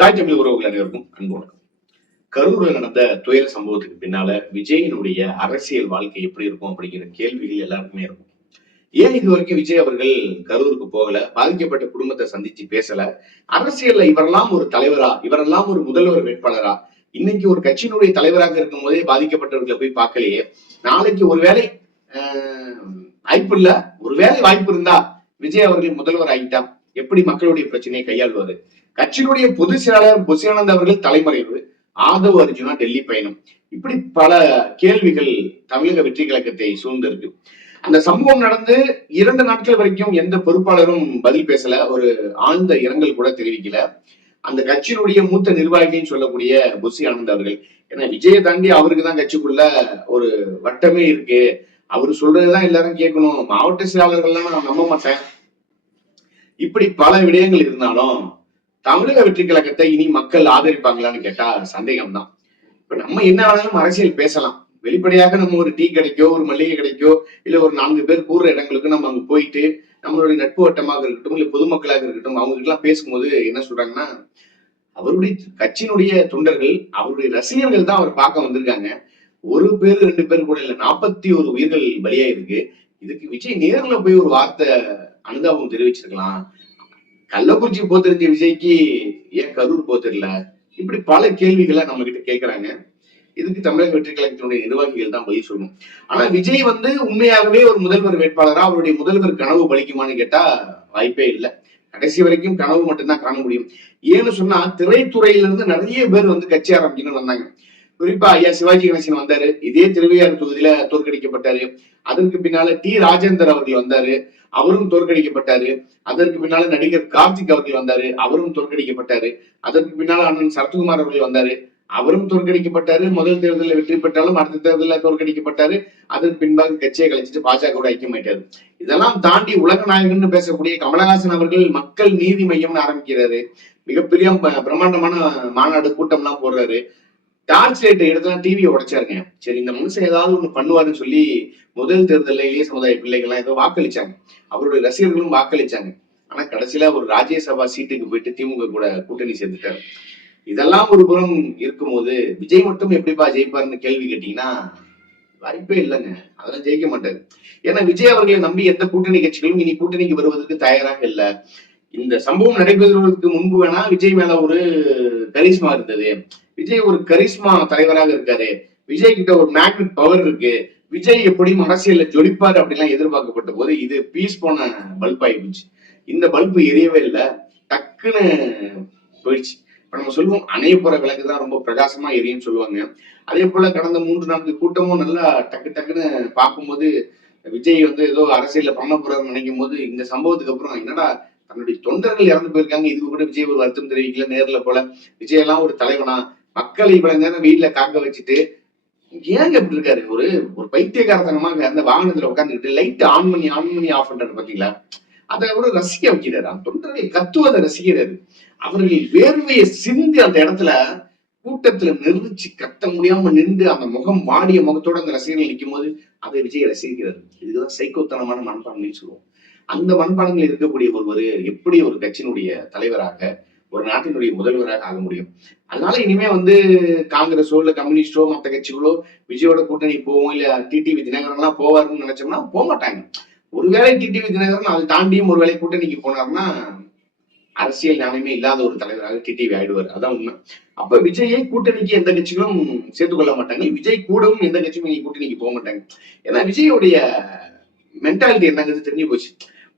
தாய் தமிழ் உறவுகள் அனைவருக்கும் அன்பு வணக்கம். கரூரில் நடந்த துயர சம்பவத்துக்கு பின்னால விஜயனுடைய அரசியல் வாழ்க்கை எப்படி இருக்கும் அப்படிங்கிற கேள்விகள் எல்லாருக்குமே இருக்கும். ஏன் இது வரைக்கும் விஜய் அவர்கள் கரூருக்கு போகல பாதிக்கப்பட்ட குடும்பத்தை சந்திச்சு பேசல அரசியல்ல இவரெல்லாம் ஒரு தலைவரா இவரெல்லாம் ஒரு முதல்வர் வேட்பாளரா இன்னைக்கு ஒரு கட்சியினுடைய தலைவராக இருக்கும் போதே பாதிக்கப்பட்டவர்களை போய் பார்க்கலையே நாளைக்கு ஒருவேளை வாய்ப்பு இல்ல ஒருவேளை வாய்ப்பு இருந்தா விஜய் அவர்கள் முதல்வர் ஆகிட்டா எப்படி மக்களுடைய பிரச்சனையை கையாள்வாரு கட்சியினுடைய பொதுச் செயலாளர் புசியானந்த் அவர்கள் தலைமறைவு ஆதவ் அர்ஜுனா டெல்லி பயணம். இப்படி பல கேள்விகள் தமிழக வெற்றி கழகத்தை சூழ்ந்திருக்கு. அந்த சம்பவம் நடந்து இரண்டு நாட்கள் வரைக்கும் எந்த பொறுப்பாளரும் பதில் பேசல. ஒரு ஆழ்ந்த இரங்கல் கூட தெரிவிக்கல. அந்த கட்சியினுடைய மூத்த நிர்வாகின்னு சொல்லக்கூடிய புசி ஆனந்த் அவர்கள் ஏன்னா விஜயை தாண்டி அவருக்கு தான் கட்சிக்குள்ள ஒரு வட்டமே இருக்கு. அவர் சொல்றதுதான் எல்லாரும் கேட்கணும். மாவட்ட செயலாளர்கள்லாம் நான் நம்ப மாட்டேன். இப்படி பல விடயங்கள் இருந்தாலும் தமிழக வெற்றி கழகத்தை இனி மக்கள் ஆதரிப்பாங்களான்னு கேட்டா சந்தேகம் தான் இப்ப நம்ம என்ன வேணாலும் அரசியல் பேசலாம். வெளிப்படையாக நம்ம ஒரு டீ கடைக்கோ ஒரு மளிகை கடைக்கோ இல்ல ஒரு நான்கு பேர் கூடுற இடங்களுக்கு நம்ம அங்க போயிட்டு நம்மளுடைய நட்பு வட்டமாக இருக்கட்டும் இல்ல பொதுமக்களாக இருக்கட்டும் அவங்க கிட்ட எல்லாம் பேசும்போது என்ன சொல்றாங்கன்னா அவருடைய கட்சியினுடைய தொண்டர்கள் அவருடைய ரசிகர்கள் தான் அவர் பார்க்க வந்திருக்காங்க. ஒரு பேர் ரெண்டு பேர் கூட இல்ல நாற்பத்தி ஒரு உயிர்கள் பலியாயிருக்கு. இதுக்கு விஜய் நேர்ல போய் ஒரு வார்த்தை அனுதாபம் தெரிவிச்சிருக்கலாம். கள்ளக்குறிச்சி போ தெரிஞ்ச விஜய்க்கு ஏன் கரூர் போ தெரியல இப்படி பல கேள்விகளை நம்ம கிட்ட கேட்கிறாங்க இதுக்கு தமிழக வெற்றி கழகத்தினுடைய நிர்வாகிகள் தான் பதில் சொல்லணும். ஆனா விஜய் வந்து உண்மையாகவே ஒரு முதல்வர் வேட்பாளரா அவருடைய முதல்வர் கனவு பலிக்குமான்னு கேட்டா வாய்ப்பே இல்லை. கடைசி வரைக்கும் கனவு மட்டும்தான் காண முடியும். ஏன்னு சொன்னா திரைத்துறையிலிருந்து நிறைய பேர் வந்து கட்சி ஆரம்பிக்கணும்னு வந்தாங்க. குறிப்பா ஐயா சிவாஜி கணேசன் வந்தாரு. இதே திருவையாறு தொகுதியில தோற்கடிக்கப்பட்டாரு. அதற்கு பின்னால டி. ராஜேந்தர் அவர்கள் வந்தாரு. அவரும் தோற்கடிக்கப்பட்டாரு. அதற்கு பின்னால நடிகர் கார்த்திக் அவர்கள் வந்தாரு. அவரும் தோற்கடிக்கப்பட்டாரு. அதற்கு பின்னால அண்ணன் சரத்குமார் அவர்கள் வந்தாரு. அவரும் தோற்கடிக்கப்பட்டாரு. முதல் தேர்தலில் வெற்றி பெற்றாலும் அடுத்த தேர்தலில் தோற்கடிக்கப்பட்டாரு. அதன் பின்பாக கட்சியை கழிச்சிட்டு பாஜக ஐக்கியமாயிட்டாரு இதெல்லாம் தாண்டி உலக நாயகன் பேசக்கூடிய கமலஹாசன் அவர்கள் மக்கள் நீதி மையம்னு ஆரம்பிக்கிறாரு. மிகப்பெரிய ப- பிரம்மாண்டமான மாநாடு கூட்டம்லாம் போடுறாரு. டார்ச் லைட் எடுத்துலாம் டிவியை உடைச்சாருங்க சரி இந்த மனுஷன் ஏதாவது ஒண்ணு பண்ணுவாருன்னு சொல்லி முதல் தேர்தலில் இளைய சமுதாய பிள்ளைகள்லாம் ஏதோ வாக்களிச்சாங்க. அவருடைய ரசிகர்களும் வாக்களிச்சாங்க. ஆனா கடைசியில ஒரு ராஜ்யசபா சீட்டுக்கு போயிட்டு திமுக கூட கூட்டணி சேர்ந்துட்டாரு. இதெல்லாம் ஒரு புறம் இருக்கும்போது விஜய் மட்டும் எப்படிப்பா ஜெயிப்பாருன்னு கேள்வி கேட்டீங்கன்னா வாய்ப்பே இல்லைங்க. அதெல்லாம் ஜெயிக்க மாட்டாரு. ஏன்னா விஜய் அவர்களை நம்பி எந்த கூட்டணி கட்சிகளும் இனி கூட்டணிக்கு வருவதற்கு தயாராக இல்லை. இந்த சம்பவம் நடைபெறுவதற்கு முன்பு வேணா விஜய் மேல ஒரு கரிஸ்மா இருந்தது. விஜய் ஒரு கரிஸ்மா தலைவராக இருக்காரு. விஜய் கிட்ட ஒரு மேக்னட் பவர் இருக்கு. விஜய் எப்படியும் அரசியல்ல ஜொலிப்பாரு அப்படிலாம் எதிர்பார்க்கப்பட்ட போது இது பீஸ் போன பல்ப் ஆயிடுச்சு இந்த பல்பு எரியவே இல்லை. டக்குன்னு போயிடுச்சு. இப்ப நம்ம சொல்லுவோம் அணைய போற விளக்கு தான் ரொம்ப பிரகாசமா எரியும்னு சொல்லுவாங்க. அதே போல கடந்த மூன்று நான்கு கூட்டமும் நல்லா டக்கு டக்குன்னு பார்க்கும்போது விஜய் வந்து ஏதோ அரசியல பண்ண போறாருன்னு நினைக்கும் போது இந்த சம்பவத்துக்கு அப்புறம் என்னடா தன்னுடைய தொண்டர்கள் இறந்து போயிருக்காங்க. இதுக்கு கூட விஜய் ஒரு வருத்தம் தெரிவிக்கல நேர்ல போல. விஜய் எல்லாம் ஒரு தலைவனா? மக்களை இவ்வளவு நேரம் வீட்டுல காக்க வச்சுட்டு ஏங்க இப்படி இருக்காரு? ஒரு ஒரு பைத்தியகாரத்தனமா அந்த வாகனத்துல உட்காந்துக்கிட்டு லைட் ஆன் பண்ணி ஆன் பண்ணி ஆஃப் பண்றாரு பாத்தீங்களா? அதை கூட ரசிக்க வைக்கிறாரு. அந்த தொண்டர்கள் கத்துவதை ரசிக்கிறாரு. அவர்கள் வேர்வையை சிந்தி அந்த இடத்துல கூட்டத்துல நெரிச்சு கத்த முடியாம நின்று அந்த முகம் வாடிய முகத்தோட அந்த ரசிகர்கள் நிற்கும் போது அதை விஜய் ரசிக்கிறாரு. இதுதான் சைக்கோத்தனமான மனப்பான்மைன்னு சொல்லுவோம். அந்த மண்பானங்கள் இருக்கக்கூடிய ஒருவர் எப்படி ஒரு கட்சியினுடைய தலைவராக ஒரு நாட்டினுடைய முதல்வராக ஆக முடியும். அதனால இனிமே வந்து காங்கிரஸோ இல்ல கம்யூனிஸ்டோ மற்ற கட்சிகளோ விஜயோட கூட்டணி போவோம் இல்ல டிடிவி தினகரன்லாம் எல்லாம் போவாருன்னு நினைச்சோம்னா போக மாட்டாங்க ஒருவேளை டிடிவி தினகரன் அதை தாண்டியும் ஒருவேளை கூட்டணிக்கு போனாருன்னா அரசியல் ஞானமே இல்லாத ஒரு தலைவராக டிடிவி ஆயிடுவார். அதான் உண்மை. அப்ப விஜயை கூட்டணிக்கு எந்த கட்சிகளும் சேர்த்துக் கொள்ள மாட்டாங்க. விஜய் கூடவும் எந்த கட்சியும் கூட்டணிக்கு போக மாட்டாங்க. ஏன்னா விஜயோடைய மென்டாலிட்டி என்னங்கிறது தெரிஞ்சு போச்சு.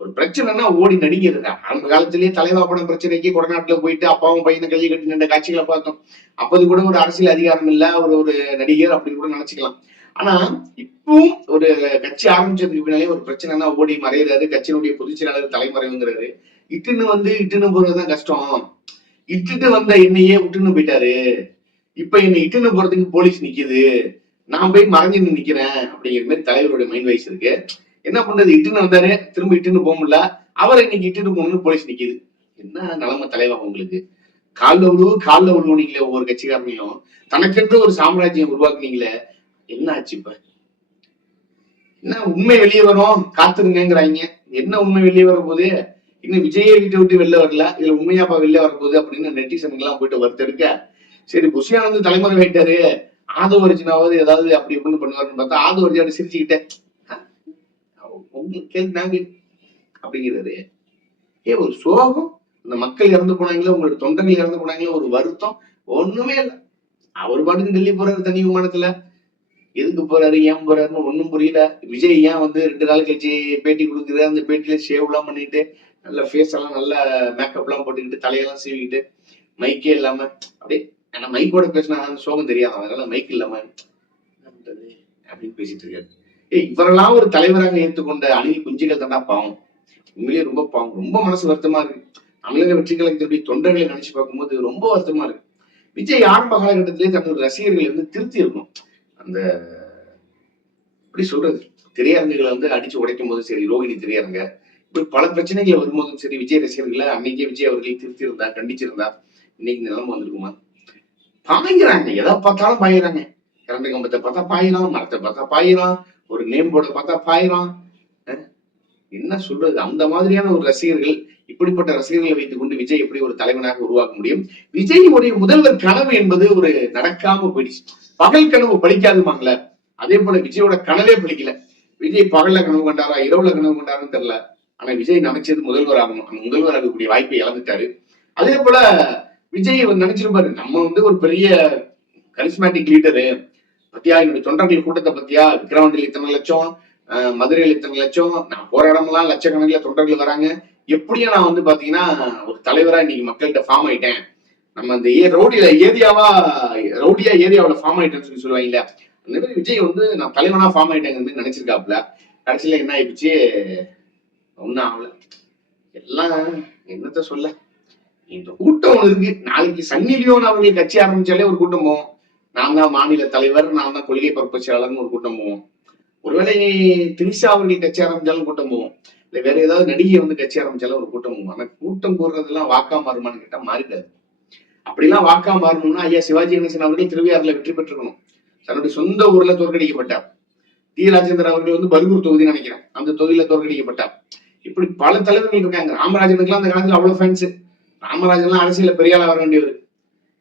ஒரு பிரச்சனைனா ஓடி நடிங்கிறது அந்த காலத்திலேயே தலைவா படம் பிரச்சனைக்கு கொடநாட்டுல போயிட்டு அப்பாவும் பையனை கையை கட்டி நின்ற காட்சிகளை பார்த்தோம். அப்போது கூட ஒரு அரசியல் அதிகாரம் இல்ல ஒரு ஒரு நடிகர் அப்படின்னு கூட நினைச்சுக்கலாம். ஆனா இப்பவும் ஒரு கட்சி ஆரம்பிச்சதுக்கு பின்னாலே ஒரு பிரச்சனைனா ஓடி மறையிறாரு. கட்சியினுடைய பொதுச் செயலாளர் தலைமறைவுங்கிறாரு. இட்டுன்னு வந்து இட்டுன்னு போறதுதான் கஷ்டம். இட்டுட்டு வந்த என்னையே விட்டுன்னு போயிட்டாரு. இப்ப என்னை இட்டுன்னு போறதுக்கு போலீஸ் நிக்குது. நான் போய் மறைஞ்சு நிக்கிறேன் அப்படிங்கிற மாதிரி தலைவருடைய மைண்ட் வைஸ் இருக்கு. என்ன பண்றது? இட்டுன்னு வந்தாரு. திரும்ப இட்டுன்னு போக முடியல. அவரை இன்னைக்கு இட்டுன்னு போகணும்னு போலீஸ் நிக்குது. என்ன நிலைமை தலைவா உங்களுக்கு? காலில் விழுவு காலில் விழுவுனீங்களே ஒவ்வொரு கட்சிக்காரனையும். தனக்கென்று ஒரு சாம்ராஜ்யம் உருவாக்குனீங்களே. என்ன ஆச்சு இப்ப? என்ன உண்மை வெளியே வரும்? காத்துருங்கிறாங்க என்ன உண்மை வெளியே வர போது இன்னும் விஜயை விட்டு விட்டு வெளில வரல. இதுல உண்மையாப்பா வெளில வரப்போகுது அப்படின்னு நெட்டிசனுக்கு எல்லாம் போயிட்டு வருத்தெடுக்க சரி புஷியானந்து தலைமுறை வைட்டாரு ஆதோ ஒரிஜினாவது ஏதாவது அப்படி இப்படின்னு பண்ணுவாருன்னு பார்த்தா ஆதோ ஒரிஜினா சிரிச்சுக்கிட்டேன். உங்களுக்கு கேள்வி நாங்க அப்படிங்கிறாரு. ஏ ஒரு சோகம். இந்த மக்கள் இறந்து போனாங்களோ? உங்களோட தொண்டர்கள் இறந்து போனாங்களோ? ஒரு வருத்தம். ஒண்ணுமே இல்லை. அவர் பாட்டுக்கு டெல்லி போறாரு தனி விமானத்துல. எதுக்கு போறாரு? ஏன் போறாருன்னு ஒண்ணும் புரியல. விஜய் ஏன் வந்து ரெண்டு நாள் கழிச்சு பேட்டி கொடுக்குறாரு அந்த பேட்டியில ஷேவ் எல்லாம் பண்ணிட்டு நல்ல ஃபேஸ் எல்லாம் நல்ல மேக்கப் எல்லாம் போட்டுக்கிட்டு தலையெல்லாம் சீவிக்கிட்டு மைக்கே இல்லாம அப்படியே ஆனா மைக்கோட பேசினா சோகம் தெரியாது. அதனால மைக் இல்லாம அப்படின்னு பேசிட்டு இருக்காரு. இவரெல்லாம் ஒரு தலைவராக ஏற்றுக்கொண்ட அணில் குஞ்சுகள் தாண்டா பாவம். உண்மையிலேயே ரொம்ப பாவம். ரொம்ப மனசு வருத்தமா இருக்கு. தமிழக வெற்றி கழகத்தினுடைய தொண்டர்களை நினைச்சு பார்க்கும்போது ரொம்ப வருத்தமா இருக்கு. விஜய் ஆரம்ப காலகட்டத்திலே தன்னுடைய ரசிகர்களை வந்து திருத்தி இருக்கணும் அந்த எப்படி சொல்றது? திரையரங்குகளை வந்து அடிச்சு உடைக்கும் போதும் சரி ரோகிணி திரையரங்க இப்படி பல பிரச்சனைகள் வரும்போதும் சரி விஜய் ரசிகர்களை அன்னைக்கே விஜய் அவர்களை திருத்தி இருந்தா கண்டிச்சிருந்தா இன்னைக்கு நிலைமை வந்திருக்குமா? பாய்கிறாங்க எதை பார்த்தாலும் பாயிறாங்க. கரண்ட் கம்பத்தை பார்த்தா பாயிறான் மரத்தை பார்த்தா பாயிறான் ஒரு நேம் போர்டை பார்த்தா பாயிறான் என்ன சொல்றது? அந்த மாதிரியான ஒரு ரசிகர்கள் இப்படிப்பட்ட ரசிகர்களை வைத்துக் கொண்டு விஜய் எப்படி ஒரு தலைவனாக உருவாக்க முடியும்? விஜய்னுடைய முதல்வர் கனவு என்பது ஒரு நடக்காம போயிடுச்சு. பகல் கனவு பலிக்காதுமாங்கள அதே போல விஜயோட கனவே பலிக்கல விஜய் பகல்ல கனவு கண்டாரா இரவுல கனவு கொண்டாருன்னு தெரியல. ஆனா விஜய் நினைச்சது முதல்வர் ஆகணும். அந்த முதல்வர் ஆகக்கூடிய வாய்ப்பை இழந்துட்டாரு. அதே போல விஜய் வந்து நினைச்சிருப்பாரு நம்ம வந்து ஒரு பெரிய கரிஸ்மேட்டிக் லீடரு பத்தியா? என்னுடைய தொண்டர்கள் கூட்டத்தை பத்தியா? விக்ரவாண்டியில் இத்தனை லட்சம் மதுரையில் இத்தனை லட்சம் நான் போற இடமெல்லாம் லட்சக்கணக்கில் தொண்டர்கள் வராங்க. எப்படியும் நான் வந்து பாத்தீங்கன்னா ஒரு தலைவரா இன்னைக்கு மக்கள்கிட்ட ஃபார்ம் ஆயிட்டேன். நம்ம அந்த ஏ ரோடியில ஏரியாவா ரவுடியா ஏரியாவுல ஃபார்ம் ஆயிட்டேன்னு சொல்லி சொல்லுவாங்கல்ல அந்த மாதிரி விஜய் வந்து நான் தலைவனா ஃபார்ம் ஆயிட்டேங்கிற நினைச்சிருக்காப்ல. கடைசியில என்ன ஆயிடுச்சு ஒன்னும் ஆகல. எல்லாம் என்னத்த சொல்ல? இந்த கூட்டம் இருக்கு. நாளைக்கு சன்னி லியோன் அவர்கள் கட்சி ஆரம்பிச்சாலே ஒரு கூட்டம் போகும் நான் தான் மாநில தலைவர் நான் தான் கொள்கை பரப்பு செயலாளர்னு ஒரு கூட்டம் போவோம். ஒருவேளை திரிஷா அவர்கள் கட்சி ஆரம்பிச்சாலும் கூட்டம் போவோம். இல்ல வேற ஏதாவது நடிகை வந்து கட்சி ஆரம்பிச்சாலும் ஒரு கூட்டம் போவோம். ஆனா கூட்டம் போடுறதெல்லாம் வாக்கா மாறுமான்னு கேட்டா மாறிடாது. அப்படிலாம் வாக்கா மாறணும்னா ஐயா சிவாஜி கணேசன் அவர்கள் திருவையாறுல வெற்றி பெற்றிருக்கணும். தன்னுடைய சொந்த ஊர்ல தோற்கடிக்கப்பட்டார். டி. ராஜேந்திர அவர்கள் வந்து பர்கூர் தொகுதி நினைக்கிறேன். அந்த தொகுதியில தோற்கடிக்கப்பட்டார். இப்படி பல தலைவர்கள் இருக்காங்க. ராமராஜனுக்குலாம் அந்த காலத்துல அவ்வளவு ஃபேன்ஸ் ராமராஜன்லாம் அரசியல பெரிய ஆளா வர வேண்டியவர்.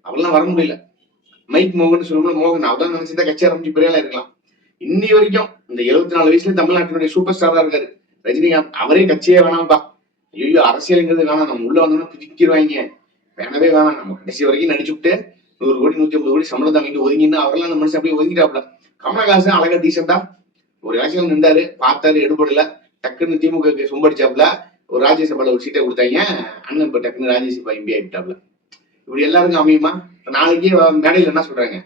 அவரெல்லாம் வர முடியல. மைக் மோகன் சொல்லும்போது மோகன் அவதான் நினைச்சுதான் கட்சி ஆரம்பிச்சு பெரிய இருக்கலாம். இன்னி வரைக்கும் இந்த எழுபத்தி நாலு வயசுல தமிழ்நாட்டினுடைய சூப்பர் ஸ்டாரா இருக்காரு. ரஜினிகாந்த் அவரே கட்சியே வேணாம்ப்பா ஐயோ அரசியலுங்கிறது வேணாம். நம்ம உள்ள வந்தோம்னா பிரிக்கிடுவாங்க வேணவே வேணாம். நம்ம கடைசி வரைக்கும் நடிச்சுட்டு நூறு கோடி நூத்தி ஐம்பது கோடி சம்பளம் வாங்கிட்டு ஒதுங்கின்னு அவரெல்லாம் அந்த மனுஷன் அப்படியே ஒதுங்கிட்டாப்ல கமலஹாசன் அழகா டீசெண்டா ஒரு எலெக்ஷன் நின்றாரு. பார்த்தாரு எடுபடல. டக்குன்னு திமுக சொம்படிச்சாப்ல ஒரு ராஜ்யசபால ஒரு சீட்டை கொடுத்தாங்க. அண்ணன் இப்ப டக்குன்னு ராஜ்யசபா எம்பி ஆகிட்டாப்ல இப்படி எல்லாருக்கும் அமையுமா? இப்ப நாளைக்கே மேடையில் என்ன சொல்றாங்க?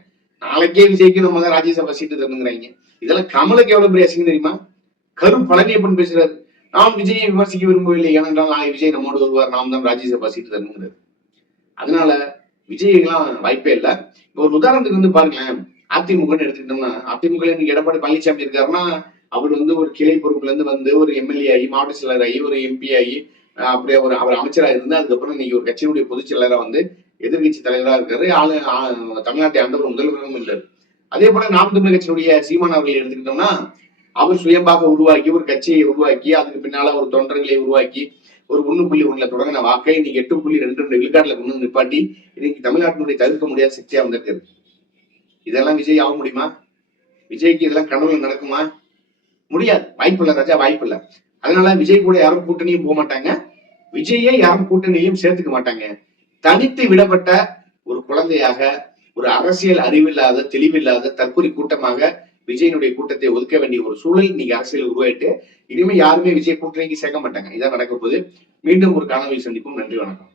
நாளைக்கே விஜய்க்கு நம்ம தான் ராஜ்யசபா சீட்டு தரணுங்கிறாங்க. இதெல்லாம் கமலுக்கு எவ்வளவு பெரிய அசிங்கம் தெரியுமா? கரும் பழனியப்பன் பேசுறாரு. நாம் விஜயை விமர்சிக்க விரும்பவில்லை ஏனென்றால் நாளை விஜய் நம்மோடு வருவார். நாம் தான் ராஜ்யசபா சீட்டு தரணுங்கிறாரு அதனால விஜய்க்கெல்லாம் வாய்ப்பே இல்லை. இப்போ ஒரு உதாரணத்துக்கு வந்து பாருங்களேன். அதிமுகன்னு எடுத்துக்கிட்டோம்னா அதிமுக இன்னைக்கு எடப்பாடி பழனிசாமி இருக்காருன்னா அவர் வந்து ஒரு கிளை பொறுப்புல இருந்து வந்து ஒரு எம்எல்ஏ ஆகி மாவட்ட செயலர் ஆகி ஒரு எம்பி ஆகி அப்படியே ஒரு அவர் அமைச்சராக இருந்து அதுக்கப்புறம் இன்னைக்கு ஒரு கட்சியினுடைய பொதுச் செயலராக வந்து எதிர்கட்சி தலைவரா இருக்காரு. ஆளு ஆ- தமிழ்நாட்டை ஆண்டவர் முதல்வரும் இல்லை அதே போல நாம் தமிழர் கட்சியினுடைய சீமான் அவர்களை எடுத்துக்கிட்டோம்னா அவர் சுயமாக உருவாக்கி ஒரு கட்சியை உருவாக்கி அதுக்கு பின்னால ஒரு தொண்டர்களை உருவாக்கி ஒரு ஒண்ணு புள்ளி ஒண்ணுல தொடங்கின வாக்கை இன்னைக்கு எட்டு புள்ளி ரெண்டு ரெண்டு விழுக்காட்டுல கொண்டு வந்து நிப்பாட்டி இன்னைக்கு தமிழ்நாட்டினுடைய தவிர்க்க முடியாத சக்தியா வந்திருக்காரு. இதெல்லாம் விஜய் ஆக முடியுமா? விஜய்க்கு இதெல்லாம் கனவுல நடக்குமா? முடியாது. வாய்ப்பு இல்லை ராஜா வாய்ப்பு இல்ல. அதனால விஜய் கூட யாரும் கூட்டணியும் போக மாட்டாங்க. விஜய்யே யாரும் கூட்டணியும் சேர்த்துக்க மாட்டாங்க. தனித்து விடப்பட்ட ஒரு குழந்தையாக ஒரு அரசியல் அறிவில்லாத தெளிவில்லாத தற்கொலை கூட்டமாக விஜயனுடைய கூட்டத்தை ஒதுக்க வேண்டிய ஒரு சூழல் இன்னைக்கு அரசியல் உருவாயிட்டு இனிமே யாருமே விஜய் கூட்டணிக்கு சேர்க்க மாட்டாங்க. இதான் நடக்க போது மீண்டும் ஒரு காணொலி சந்திப்போம். நன்றி வணக்கம்.